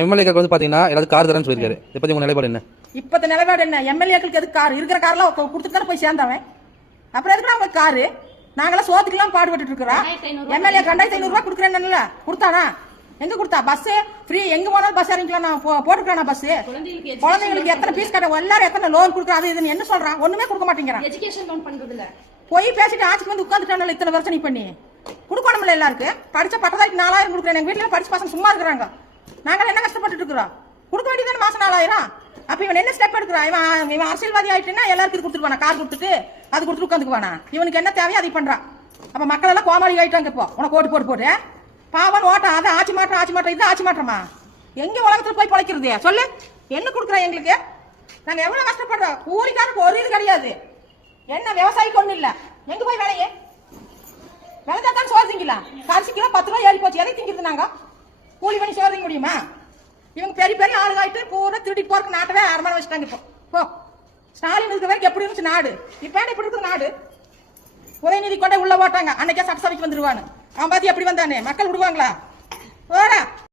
எம்எல்ஏக்கள் வந்து பாத்தீங்கன்னா எல்லாரும் கார் தரேன்னு சொல்லிருக்காரு. இதை பத்தி உங்க நிலைப்பாடு என்ன? இப்பத்த நிலைப்பாடு என்ன? எம்எல்ஏக்களுக்கு எதுக்கு கார்? இருக்கிற கார்லாம் கொடுத்துட்டு தானே போய் சேர்ந்தவன். அப்புறம் எதுக்கு அவங்களுக்கு காரு? நாங்களாம் சோத்துக்கெல்லாம் பாடுபட்டு இருக்கிறோம். எம்எல்ஏ 2500 ரூபாய் கொடுக்குறேன்னு கொடுத்தானா? எங்க கொடுத்தா? பஸ் ஃப்ரீ, எங்க போனாலும் பஸ் இறங்கிக்கலாம். நான் போட்டுக்கிறேன் பஸ். குழந்தைங்களுக்கு எத்தனை பீஸ் கட்ட, எல்லாரும் எத்தனை லோன் கொடுக்குறோம், அது இதுன்னு என்ன சொல்றான்? ஒண்ணுமே கொடுக்க மாட்டேங்கிறான். எஜுகேஷன் லோன் பண்றது இல்ல. போய் பேசிட்டு ஆட்சிக்கு வந்து உட்காந்துட்டானல இத்தனை வருஷம் நீ பண்ணி கொடுக்கணும்ல. எல்லாருக்கு படிச்ச பட்டதாரிக்கு 4000 கொடுக்குறேன். எங்க வீட்டுல படிச்ச பசங்க சும்மா இருக்கிறாங்க. நாங்க என்ன கஷ்டப்பட்டு இருக்கிறோம்? கொடுக்க வேண்டியதானே மாசம் 4000. அப்ப இவன் என்ன ஸ்டெப் எடுக்கிறான்? இவன் அரசியல்வாதி ஆயிட்டுன்னா எல்லாருக்கும் இது கொடுத்துருவானா? கார் கொடுத்துட்டு அது கொடுத்துட்டு உட்காந்துக்குவானா? இவனுக்கு என்ன தேவையோ அதை பண்றான். அப்ப மக்கள் எல்லாம் கோமாளி ஆயிட்டாங்க. இப்போ உனக்கு ஓட்டு போட்டு போட்டு பாவன் ஓட்டம். அதை ஆட்சி மாற்றம் இது ஆட்சி மாற்றமா? எங்க உலகத்துல போய் பழைக்கிறது சொல்லு? என்ன கொடுக்குறான் எங்களுக்கு? நாங்க எவ்வளவு கஷ்டப்படுறோம். ஊரிக்காருக்கு ஒரு இது கிடையாது. என்ன விவசாயிக்கு ஒண்ணு இல்ல. எங்க போய் வேலையே விளைஞ்சாத்தான் சோறு திங்கலாம். கரிசிக்கு 10 ரூபாய் ஏறி போச்சு. எதை திங்கிறது நாங்க? கூலி பண்ணி சோறு திங்க முடியுமா? இவங்க பெரிய பெரிய ஆளுகாயிட்டு பூரா திருடி போறதுக்கு நாட்டவே அரமான வச்சுட்டாங்க. இப்போ ஸ்டாலின் இருக்கிற வரைக்கும் எப்படி இருந்துச்சு நாடு? இப்ப இப்படி இருக்குது நாடு. உதயநிதி கொண்டே உள்ள போட்டாங்க. அன்னைக்கே சட்டசபைக்கு வந்துருவானு. அவன் பாத்தி எப்படி வந்தானே? மக்கள் விடுவாங்களா?